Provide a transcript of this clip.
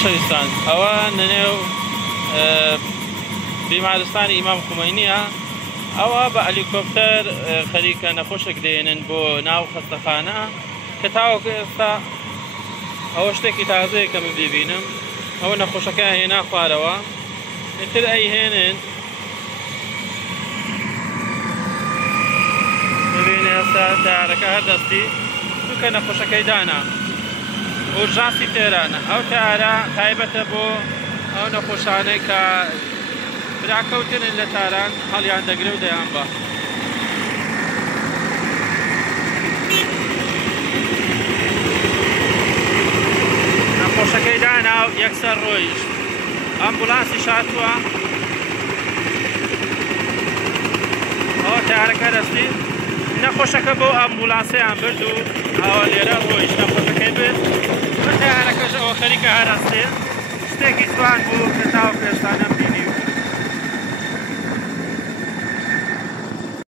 خۆشەویستان ئەوە نەنێو بیمارستانی ئیمام خومەینیە. ئەوە بە هەلیکۆپتەر خەریکە نەخۆشێک دێنن بۆ ناو خەستەخانە کە تاوەکو ئێستا ئەوە شتێکی تازەیە کە من ببینم. ئەوە نەخۆشەکە هێنا خوارەوە ئیتر ئەیهێنن ببینێ ئێستا تیارەکە هەر دەستی چونکە نەخۆشەکەی دانا ئورژانسی تێرانە. ئەو تیارە تایبەتە بۆ ئەو نەخۆشانەی کە براکەوتنن لە تاران هەڵیان دەگرێ و دەیان بە. نەخۆشەکەی دانا و یەکسەر ڕۆیشت. ئەمبولانسی شاتووە. ئەوە تیارەکە دەستی نەخۆشەکە بۆ ئەمبولانسیان برد و ئەوە لێرە ڕۆیشت. نەخۆشەکەی برد تیارەکەش ئەوە خەریکە هەرەستێ شتێکی جوان بوو کە تاوەکو ئێستا